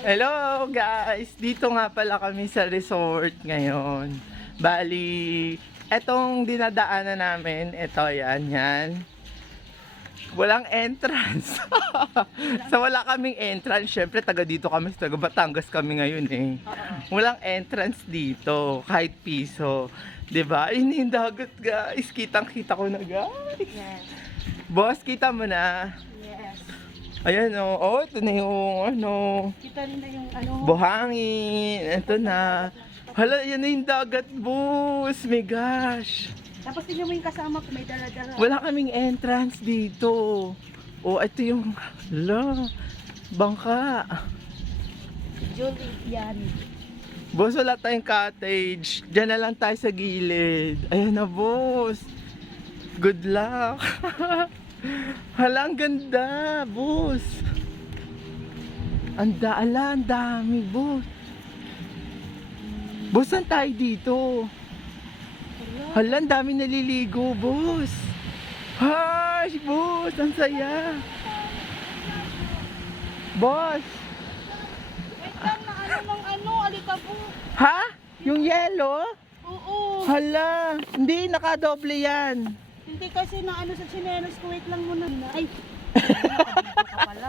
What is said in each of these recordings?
Hello guys! Dito nga pala kami sa resort ngayon. Bali, etong dinadaanan namin, ito yan, yan. Walang entrance. sa wala kaming entrance, syempre taga dito kami, taga Batangas kami ngayon eh. Walang entrance dito, kahit piso. ba? Ayun yung dagat guys. Kitang-kita ko na guys. Yes. Boss, kita mo na. Yes. Ayan oh, oh ito na yung ano, Kita rin na yung ano. buhangin. Ito na. Hala, yan na yung dagat, boss. My gosh. Tapos tingnan mo yung kasama ko, may dala-dala. Wala kaming entrance dito. Oh, ito yung, hala, bangka. Julie, yan. Boss, wala tayong cottage. Diyan na lang tayo sa gilid. Ayan na, boss. Good luck. Hala, ang ganda, boss. Ang daala, ang dami, boss. Boss, saan tayo dito? Hala, ang dami naliligo, boss. Hay, boss, ang saya. Boss, Wait lang na ano ng ano, alikabo. ha? Yung yellow? Oo. Hala, hindi, nakadoble yan. Hindi kasi na ano sa chineros ko, wait lang muna. Ay. Pala.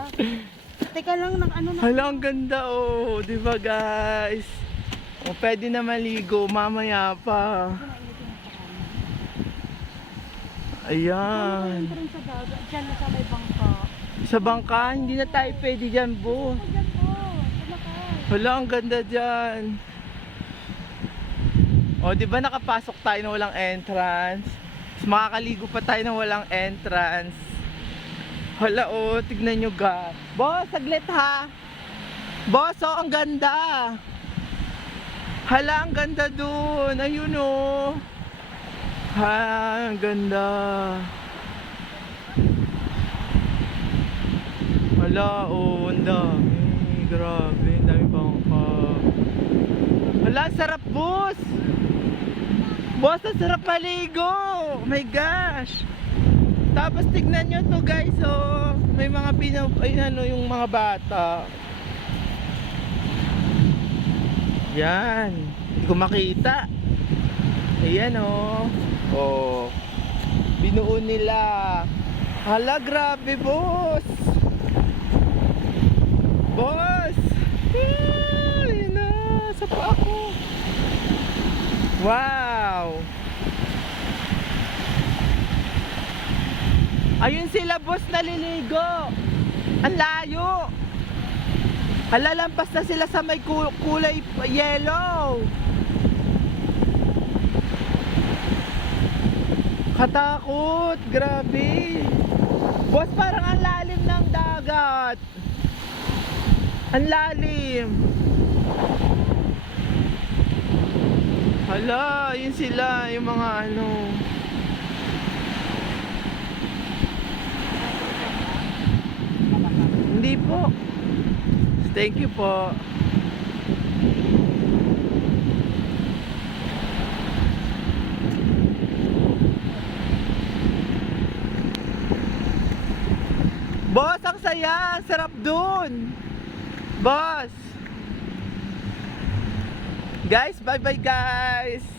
Teka lang ng ano na. Hala, ang ganda oh. Di ba guys? O, pwede na maligo mamaya pa. Ayan. Diyan na sa may bangka. Sa bangka, hindi na tayo pwede dyan, bo. Hala, ang ganda dyan. O, di ba nakapasok tayo na walang entrance? Makakaligo pa tayo na walang entrance. Hala, oh, tignan nyo ga. Boss, saglit ha. Boss, oh, ang ganda. Hala, ang ganda dun. Ayun, oh. Ha, ang ganda. Hala, oh, ang dami. Grabe, ang dami bangka. Hala, ang sarap, boss. Boss, ang sarap maligo. Oh my gosh. Tapos tignan nyo to guys, oh. May mga pinaw, ay ano, yung mga bata. Yan. Hindi ko makita. Ayan, oh. Oh. Binuo nila. Hala, grabe, boss. Boss! Ay, na, sa pa ako. Wow! Ayun sila, boss, naliligo. Ang layo. Halalampas na sila sa may ku- kulay yellow. Katakot, grabe. Boss, parang ang lalim ng dagat. Ang lalim. Hala, yun sila, yung mga ano. Hindi po. Thank you po. Boss, ang saya! Sarap dun! Boss! Guys, bye-bye guys!